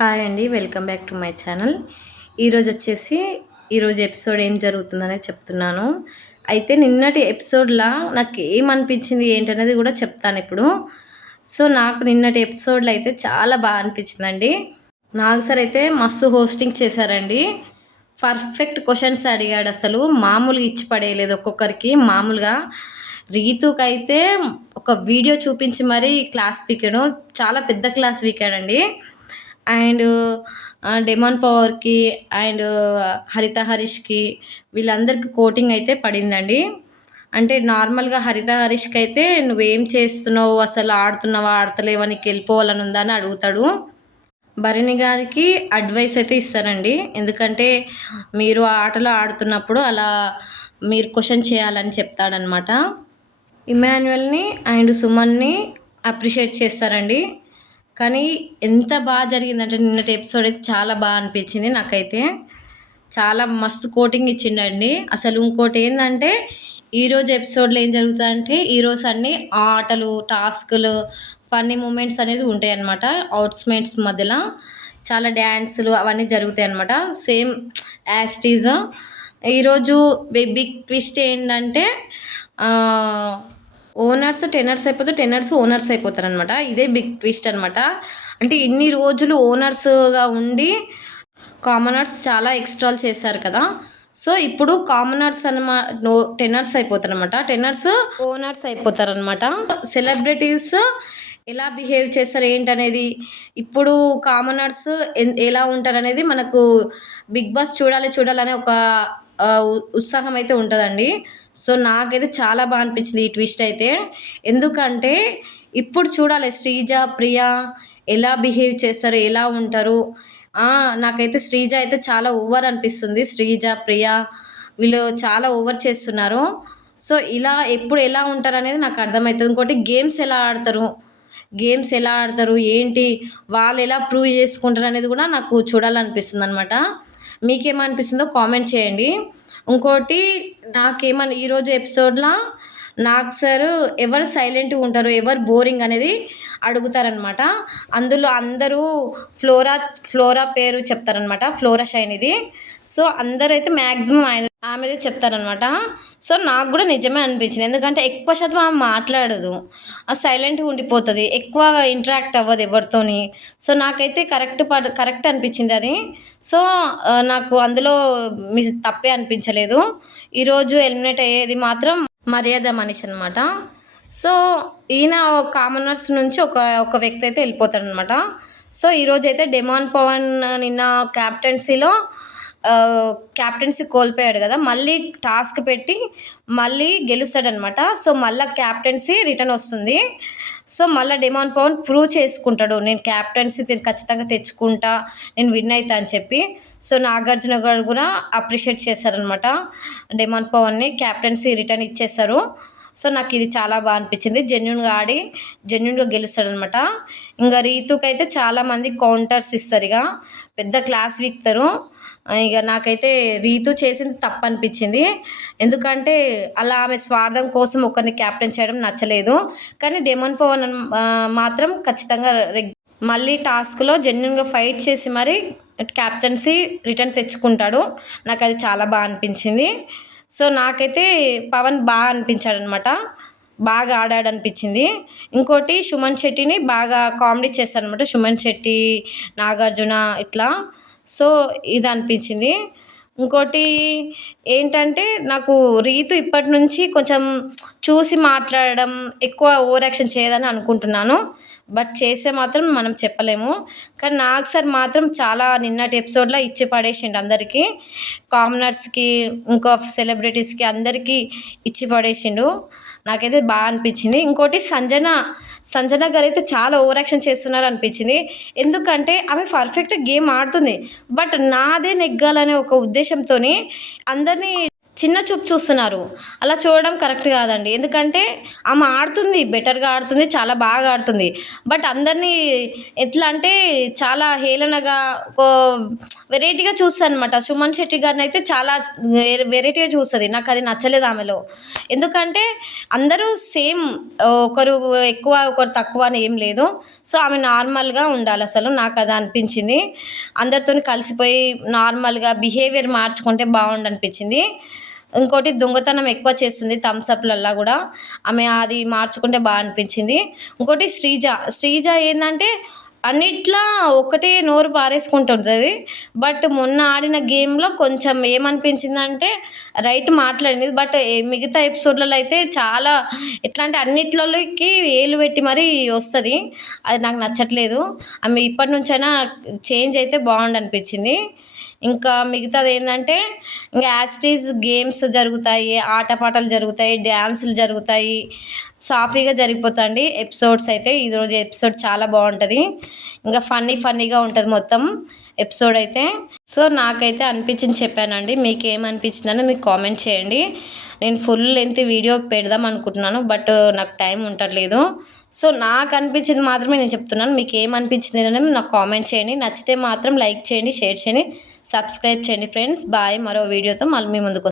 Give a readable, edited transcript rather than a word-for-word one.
Hi అండి. Welcome back to my channel. ఈరోజు episode ఏం జరుగుతుందనేది చెప్తున్నాను. అయితే నిన్నటి ఎపిసోడ్‌లా నాకు ఏమనిపించింది ఏంటనేది కూడా చెప్తాను ఇప్పుడు. నాకు నిన్నటి ఎపిసోడ్‌లో అయితే చాలా బాగా అనిపించిందండి. నాగ్ సార్ అయితే మస్తు హోస్టింగ్ చేశారండి. పర్ఫెక్ట్ క్వశ్చన్స్ అడిగాడు. అసలు మామూలుగా ఇచ్చి పడేయలేదు ఒక్కొక్కరికి. మామూలుగా రీతుకైతే ఒక వీడియో చూపించి మరీ క్లాస్ పీకాడు. చాలా పెద్ద క్లాస్ పీకాడండి. అండ్ డెమాన్ పవర్కి అండ్ హరిత హరీష్కి వీళ్ళందరికీ కోటింగ్ అయితే పడిందండి. అంటే నార్మల్గా హరిత హరీష్కి అయితే నువ్వేం చేస్తున్నావు, అసలు ఆడుతున్నావా ఆడతలేవా, నీకు వెళ్ళిపోవాలని ఉందా అని అడుగుతాడు. భరణి గారికి అడ్వైస్ అయితే ఇస్తారండి. ఎందుకంటే మీరు ఆ ఆటలో ఆడుతున్నప్పుడు అలా మీరు క్వశ్చన్ చేయాలని చెప్తాడనమాట. ఇమాన్యుయల్ని అండ్ సుమన్ని అప్రిషియేట్ చేస్తారండి. కానీ ఎంత బాగా జరిగిందంటే నిన్నటి ఎపిసోడ్ అయితే చాలా బాగా అనిపించింది నాకైతే. చాలా మస్తు కోటింగ్ ఇచ్చిండండి. అసలు ఇంకోటి ఏంటంటే ఈరోజు ఎపిసోడ్లో ఏం జరుగుతుందంటే ఈరోజు అన్ని ఆటలు, టాస్కులు, ఫన్నీ మూమెంట్స్ అనేది ఉంటాయి అన్నమాట. అవుట్స్మేట్స్ మధ్యలో చాలా డ్యాన్సులు అవన్నీ జరుగుతాయి అన్నమాట. సేమ్ యాస్టీజ్. ఈరోజు బిగ్ ట్విస్ట్ ఏంటంటే ఓనర్స్ టెనర్స్ అయిపోతే టెనర్స్ ఓనర్స్ అయిపోతారనమాట. ఇదే బిగ్ ట్విస్ట్ అనమాట. అంటే ఇన్ని రోజులు ఓనర్స్గా ఉండి కామనర్స్ చాలా ఎక్స్ట్రాల్ చేశారు కదా. ఇప్పుడు కామనర్స్ టెనర్స్ అయిపోతారనమాట. టెనర్స్ ఓనర్స్ అయిపోతారనమాట. సెలబ్రిటీస్ ఎలా బిహేవ్ చేస్తారు ఏంటనేది, ఇప్పుడు కామనర్స్ ఎలా ఉంటారనేది మనకు బిగ్ బాస్ చూడాలనే ఒక ఉత్సాహం అయితే ఉంటుందండి. నాకైతే చాలా బాగా అనిపించింది ఈ ట్విస్ట్ అయితే. ఎందుకంటే ఇప్పుడు చూడాలి శ్రీజ, ప్రియా ఎలా బిహేవ్ చేస్తారు, ఎలా ఉంటారు. నాకైతే శ్రీజ అయితే చాలా ఓవర్ అనిపిస్తుంది. శ్రీజ, ప్రియా వీళ్ళు చాలా ఓవర్ చేస్తున్నారు. ఇలా ఎప్పుడు ఎలా ఉంటారు అనేది నాకు అర్థమవుతుంది. ఇంకోటి గేమ్స్ ఎలా ఆడతారు ఏంటి, వాళ్ళు ఎలా ప్రూవ్ చేసుకుంటారు అనేది కూడా నాకు చూడాలనిపిస్తుంది అనమాట. మీకేమనిపిస్తుందో కామెంట్ చేయండి. ఇంకోటి ఈరోజు ఎపిసోడ్లో నాగ్ సార్ ఎవరు సైలెంట్గా ఉంటారు, ఎవరు బోరింగ్ అనేది అడుగుతారనమాట. అందులో అందరూ ఫ్లోరా పేరు చెప్తారనమాట. ఫ్లోరా షైన్ ఇది. అందరూ అయితే మ్యాక్సిమం ఆమెదే చెప్తారనమాట. నాకు కూడా నిజమే అనిపించింది. ఎందుకంటే ఎక్కువ శాతం ఆమె మాట్లాడదు, సైలెంట్గా ఉండిపోతుంది, ఎక్కువ ఇంటరాక్ట్ అవ్వదు ఎవరితోని. నాకైతే కరెక్ట్ అనిపించింది అది. నాకు అందులో తప్పే అనిపించలేదు. ఈరోజు ఎలిమినేట్ అయ్యేది మాత్రం మర్యాద మనిషి అనమాట. ఈయన కామనర్స్ నుంచి ఒక వ్యక్తి అయితే వెళ్ళిపోతాడనమాట. ఈరోజు అయితే డెమాన్ పవన్ నిన్న క్యాప్టెన్సీ కోల్పోయాడు కదా, మళ్ళీ టాస్క్ పెట్టి మళ్ళీ గెలుస్తాడనమాట. మళ్ళీ క్యాప్టెన్సీ రిటర్న్ వస్తుంది. మళ్ళీ డెమాన్ పవన్ ప్రూవ్ చేసుకుంటాడు, నేను క్యాప్టెన్సీ ఖచ్చితంగా తెచ్చుకుంటా, నేను విన్ అవుతా అని చెప్పి. నాగార్జున గారు కూడా అప్రిషియేట్ చేశారనమాట డెమాన్ పవన్ని. క్యాప్టెన్సీ రిటర్న్ ఇచ్చేస్తారు. నాకు ఇది చాలా బాగా అనిపించింది. జెన్యున్గా ఆడి జెన్యున్గా గెలుస్తాడనమాట. ఇంకా రీతుకైతే చాలామంది కౌంటర్స్ ఇస్తారు, ఇక పెద్ద క్లాస్ వీక్తారు. ఇక నాకైతే రీతు చేసింది తప్పు అనిపించింది. ఎందుకంటే అలా ఆమె స్వార్థం కోసం ఒకరిని క్యాప్టెన్ చేయడం నచ్చలేదు. కానీ డెమాన్ పవన్ మాత్రం ఖచ్చితంగా మళ్ళీ టాస్క్లో జెన్యున్గా ఫైట్ చేసి మరి క్యాప్టెన్సీ రిటర్న్ తెచ్చుకుంటాడు. నాకు అది చాలా బాగా అనిపించింది. నాకైతే పవన్ బాగా అనిపించాడనమాట, బాగా ఆడాడు అనిపించింది. ఇంకోటి సుమన్ శెట్టిని బాగా కామెడీ చేస్తారనమాట. సుమన్ శెట్టి, నాగార్జున ఇట్లా. ఇది అనిపించింది. ఇంకోటి ఏంటంటే నాకు రీతు ఇప్పటి నుంచి కొంచెం చూసి మాట్లాడడం, ఎక్కువ ఓవర్ యాక్షన్ చేయదని అనుకుంటున్నాను. బట్ చేస్తే మాత్రం మనం చెప్పలేము. కానీ నాగ్ సార్ మాత్రం చాలా నిన్నటి ఎపిసోడ్లో ఇచ్చి పడేసిండు అందరికీ, కామనర్స్కి, ఇంకో సెలబ్రిటీస్కి అందరికీ ఇచ్చి పడేసిండు. నాకైతే బాగా అనిపించింది. ఇంకోటి సంజన గారు అయితే చాలా ఓవర్ యాక్షన్ చేస్తున్నారు అనిపించింది. ఎందుకంటే ఆమె పర్ఫెక్ట్ గేమ్ ఆడుతుంది, బట్ నాదే నెగ్గాలనే ఒక ఉద్దేశంతో అందరినీ చిన్న చూపు చూస్తున్నారు. అలా చూడడం కరెక్ట్ కాదండి. ఎందుకంటే ఆమె ఆడుతుంది, బెటర్‌గా ఆడుతుంది, చాలా బాగా ఆడుతుంది. బట్ అందరినీ ఎట్లా అంటే చాలా హేళనగా కో వెరైటీగా చూస్తదనమాట. సుమన్ శెట్టి గారినైతే చాలా వెరైటీగా చూస్తది. నాకది నచ్చలేదు ఆమెలో. ఎందుకంటే అందరూ సేమ్, ఒకరు ఎక్కువ, ఒకరు తక్కువ అని ఏం లేదు. సో, ఆమె నార్మల్‌గా ఉండాలసలు. నాకది అనిపించింది. అందరితోని కలిసిపోయి నార్మల్‌గా బిహేవియర్ మార్చుకుంటే బావుండనిపించింది. ఇంకోటి దొంగతనం ఎక్కువ చేస్తుంది థమ్స్ అప్‌లల్లా గూడా. ఆమె అది మార్చుకుంటే అనిపించింది. ఇంకోటి శ్రీజ ఏందంటే అన్నిట్లా ఒకటే నోరు పారేసుకుంటుంటది. బట్ మొన్న ఆడిన గేమ్‌లో కొంచెం ఏమనిపించిందంటే రైట్ మాట్లాడింది. బట్ మిగతా ఎపిసోడ్‌లలో అయితే చాలా ఎట్లా అంటే అన్నిట్లలోకి ఏలు పెట్టి మరీ వస్తది. అది నాకు నచ్చట్లేదు. ఆమె ఇప్పటి నుంచైనా చేంజ్ అయితే బావుండనిపించింది. ఇంకా మిగతాదేందంటే ఇంగ యాజ్ ఇట్ ఈజ్ గేమ్స్ జరుగుతాయి, ఆటపాటలు జరుగుతాయి, డాన్సులు జరుగుతాయి. సాఫీగా జరిగిపోతాయండి ఎపిసోడ్స్ అయితే. ఈరోజు ఎపిసోడ్ చాలా బావుంటది. ఇంకా ఫన్నీగా ఉంటది మొత్తం ఎపిసోడ్ అయితే. సో, నాకైతే అనిపించింది చెప్పానండి. మీకేమనిపించిందని మీకు కామెంట్ చేయండి. నేను ఫుల్ లెంత్ వీడియో పెడదాం అనుకుంటున్నాను. బట్ నాకు టైం ఉండట్లేదు. సో, నాకు అనిపించింది మాత్రమే నేను చెప్తున్నాను. మీకేమనిపించింది అనేది నాకు కామెంట్ చేయండి. నచ్చితే మాత్రం లైక్ చేయండి, షేర్ చేయండి, సబ్స్క్రైబ్ చేయండి ఫ్రెండ్స్. బాయ్. మరో వీడియోతో మళ్ళీ మీ ముందుకు